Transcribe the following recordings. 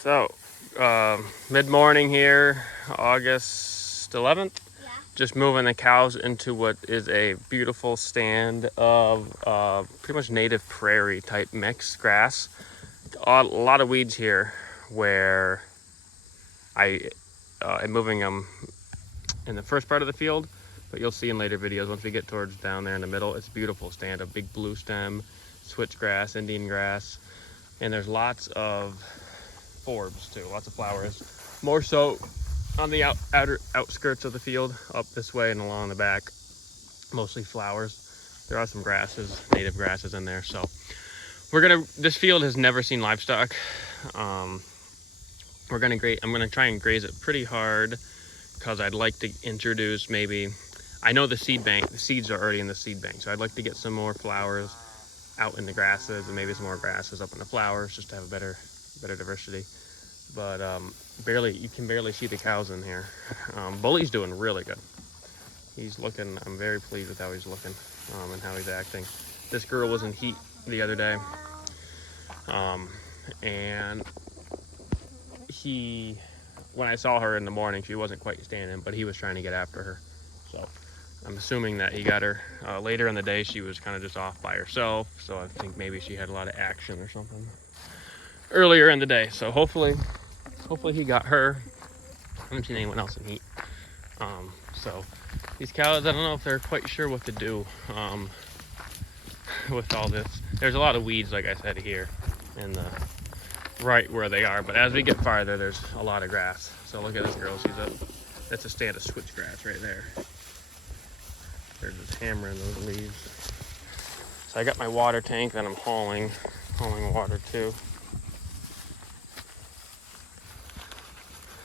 So, mid-morning here, August 11th. Yeah. Just moving the cows into what is a beautiful stand of pretty much native prairie type mixed grass. A lot of weeds here where I am moving them in the first part of the field, but you'll see in later videos once we get towards down there in the middle. It's a beautiful stand of big blue stem, switchgrass, Indian grass, and there's lots of forbs too, lots of flowers. More so on the outer outskirts of the field, up this way and along the back, mostly flowers. There are some grasses, native grasses in there. So this field has never seen livestock. I'm gonna try and graze it pretty hard because I'd like to introduce maybe, I know the seeds are already in the seed bank, so I'd like to get some more flowers out in the grasses and maybe some more grasses up in the flowers just to have a better diversity. But you can barely see the cows in here. Bully's doing really good. He's looking, I'm very pleased with how he's looking and how he's acting. This girl was in heat the other day. And when I saw her in the morning, she wasn't quite standing, but he was trying to get after her. So I'm assuming that he got her. Later in the day, she was kind of just off by herself. So I think maybe she had a lot of action or something earlier in the day. So hopefully he got her. I haven't seen anyone else in heat. So these cows, I don't know if they're quite sure what to do with all this. There's a lot of weeds, like I said, here in the right where they are, but as we get farther, there's a lot of grass. So look at this girl, that's a stand of switchgrass right there. They're just hammering those leaves. So I got my water tank that I'm hauling water to.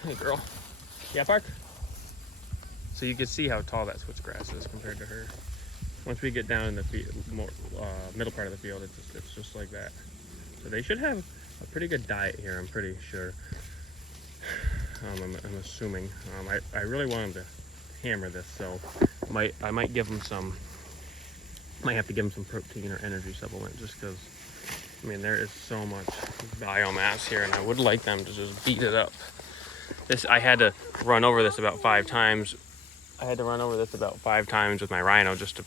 Hey girl, yeah, park. So you can see how tall that switchgrass is compared to her. Once we get down in the middle part of the field, it's just like that. So they should have a pretty good diet here, I'm pretty sure. I'm assuming. I really want them to hammer this, so I might give them might have to give them some protein or energy supplement just because, I mean, there is so much biomass here, and I would like them to just beat it up. I had to run over this about 5 times. With my rhino just to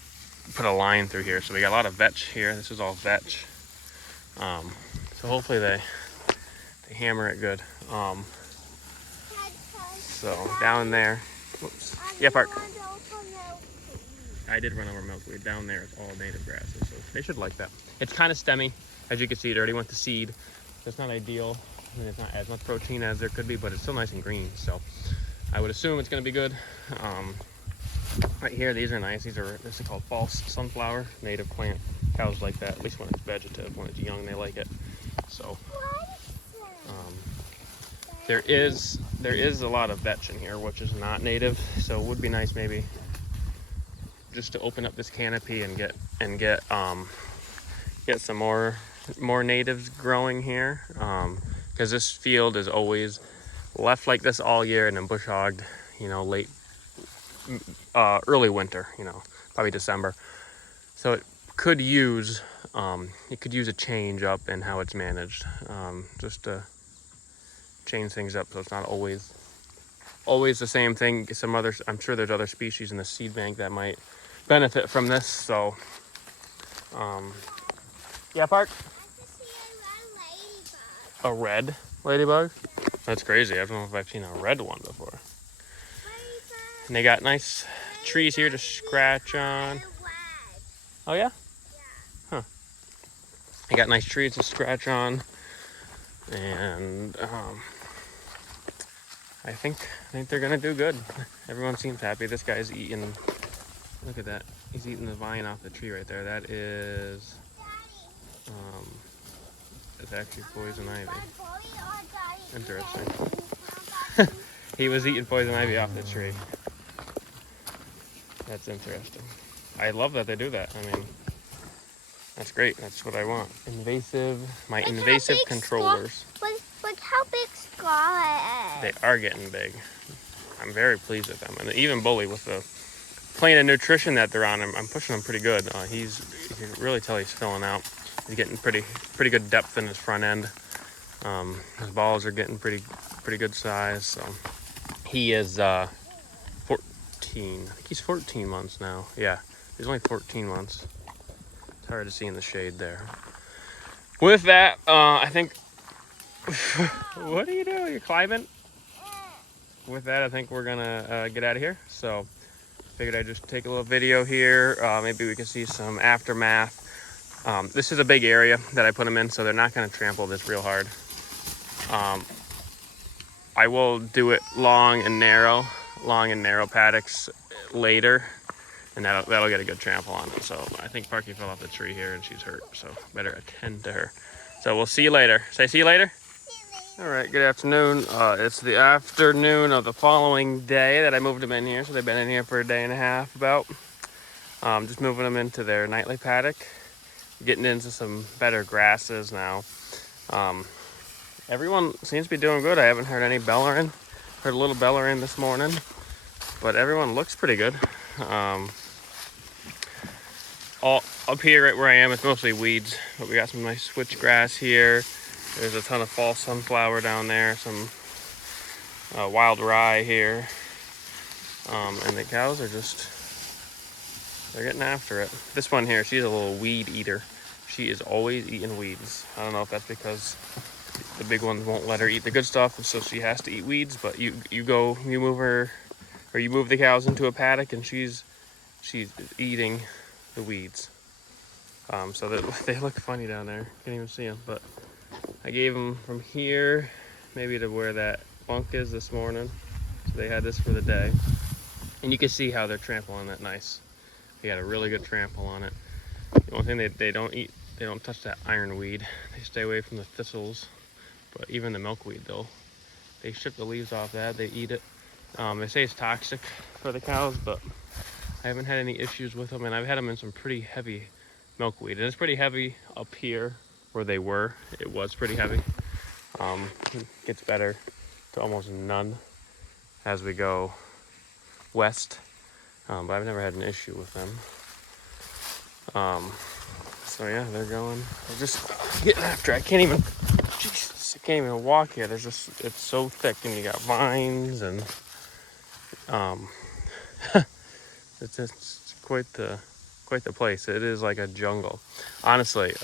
put a line through here. So we got a lot of vetch here. This is all vetch. So hopefully they hammer it good. So down there, whoops. Yeah, park. I did run over milkweed. Down there, it's all native grasses, so they should like that. It's kind of stemmy. As you can see, it already went to seed. That's not ideal. I mean, it's not as much protein as there could be, but it's still nice and green. So I would assume it's going to be good. Right here, these are nice. This is called false sunflower, native plant. Cows like that, at least when it's vegetative. When it's young, they like it. So there is a lot of vetch in here, which is not native. So it would be nice maybe just to open up this canopy and get some more natives growing here. Because this field is always left like this all year and then bush hogged, early winter, probably December. So it could use a change up in how it's managed, just to change things up so it's not always the same thing. I'm sure there's other species in the seed bank that might benefit from this. So yeah, park. A red ladybug? That's crazy. I don't know if I've seen a red one before. And they got nice trees here to scratch on. Oh yeah? Huh. They got nice trees to scratch on. And I think they're gonna do good. Everyone seems happy. This guy's eating, look at that. He's eating the vine off the tree right there. That is it's actually poison ivy. Interesting. He was eating poison ivy off the tree. That's interesting. I love that they do that. I mean, that's great. That's what I want. My invasive controllers. Look how big Scarlet They are getting big. I'm very pleased with them. And even Bully, with the plan of nutrition that they're on, I'm pushing them pretty good. You can really tell he's filling out. He's getting pretty good depth in his front end. His balls are getting pretty good size. So he is 14. I think he's 14 months now. Yeah, he's only 14 months. It's hard to see in the shade there. With that, I think. What are you doing? You're climbing? With that, I think we're gonna get out of here. So figured I'd just take a little video here. Maybe we can see some aftermath. This is a big area that I put them in, so they're not gonna trample this real hard. I will do it long and narrow paddocks later, and that'll get a good trample on it. So I think Parky fell off the tree here and she's hurt, so better attend to her. So we'll see you later. Say see you later. All right, good afternoon. It's the afternoon of the following day that I moved them in here. So they've been in here for a day and a half about. Just moving them into their nightly paddock, getting into some better grasses now. Everyone seems to be doing good. I haven't heard any bellering. Heard a little bellering this morning, but everyone looks pretty good. All up here right where I am, it's mostly weeds, but we got some nice switchgrass here. There's a ton of fall sunflower down there, some wild rye here. And the cows are they're getting after it. This one here, she's a little weed eater. She is always eating weeds. I don't know if that's because the big ones won't let her eat the good stuff, so she has to eat weeds. But you move her, or you move the cows into a paddock, and she's eating the weeds. So they look funny down there. Can't even see them. But I gave them from here, maybe to where that bunk is this morning. So they had this for the day, and you can see how they're trampling it nice. They got a really good trample on it. The only thing they don't eat, they don't touch that ironweed. They stay away from the thistles. But even the milkweed, they strip the leaves off that. They eat it. They say it's toxic for the cows, but I haven't had any issues with them. And I've had them in some pretty heavy milkweed. And it's pretty heavy up here where they were. It was pretty heavy. It gets better to almost none as we go west. But I've never had an issue with them. So yeah, they're just getting after it. I can't even walk here. It's so thick, and you got vines, and it's quite the place. It is like a jungle. Honestly,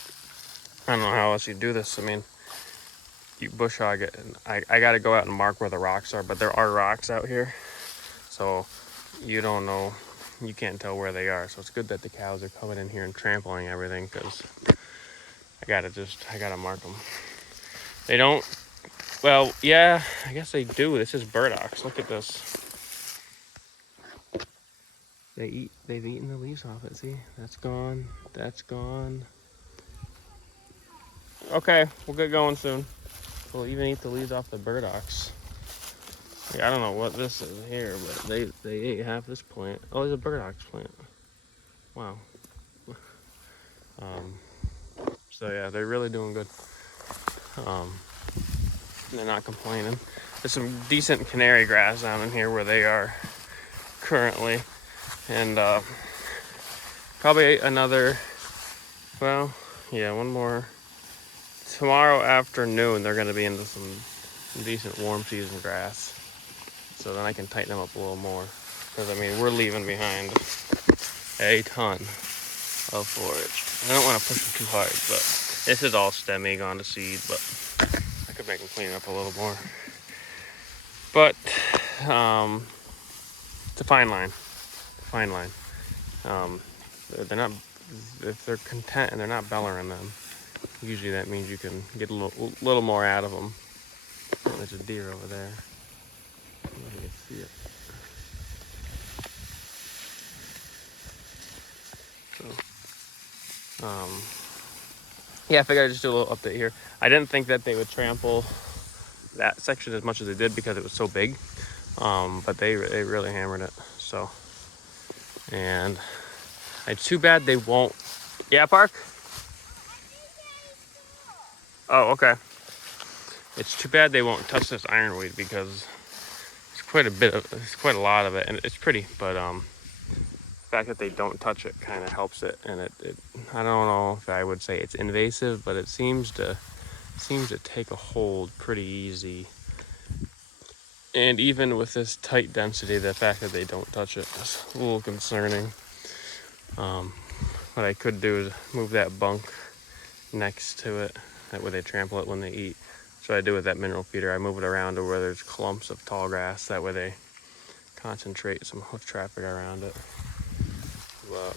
I don't know how else you do this. I mean, you bush hog it, and I got to go out and mark where the rocks are, but there are rocks out here, so you don't know. You can't tell where they are. So it's good that the cows are coming in here and trampling everything, because I gotta mark them. They don't. Well, yeah, I guess they do. This is burdocks. Look at this. They've eaten the leaves off it. See, that's gone. That's gone. Okay, we'll get going soon. We'll even eat the leaves off the burdocks. Yeah, I don't know what this is here, but they ate half this plant. Oh, there's a burdocks plant. Wow. So yeah, they're really doing good. They're not complaining. There's some decent canary grass down in here where they are currently, and probably another. Well, yeah, one more. Tomorrow afternoon, they're going to be into some decent warm season grass. So then I can tighten them up a little more. Because, I mean, we're leaving behind a ton of forage. I don't want to push them too hard, but this is all stemmy, gone to seed, but I could make them clean up a little more. But it's a fine line. They're not, if they're content and they're not bellering them, usually that means you can get a little more out of them. Oh, there's a deer over there. You can see it. So, yeah, I figured I'd just do a little update here. I didn't think that they would trample that section as much as they did because it was so big, but they really hammered it. So, and it's too bad they won't. Yeah, Park. Oh, okay. It's too bad they won't touch this ironweed because it's quite a lot of it, and it's pretty. But the fact that they don't touch it kind of helps it, and it I don't know if I would say it's invasive, but it seems to seems to take a hold pretty easy. And even with this tight density, the fact that they don't touch it is a little concerning. What I could do is move that bunk next to it. That way they trample it when they eat. So I do with that mineral feeder. I move it around to where there's clumps of tall grass. That way they concentrate some hoof traffic around it. But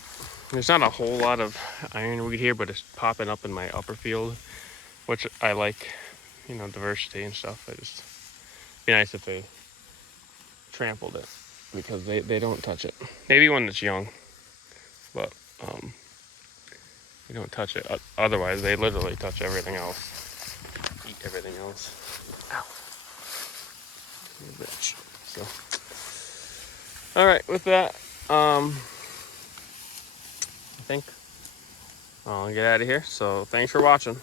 there's not a whole lot of ironweed here, but it's popping up in my upper field, which I like, diversity and stuff. It'd be nice if they trampled it because they don't touch it. Maybe when it's young, but they don't touch it. Otherwise, they literally touch everything else, eat everything else. Ow. Bitch. So, all right, with that, I think I'll get out of here. So, thanks for watching.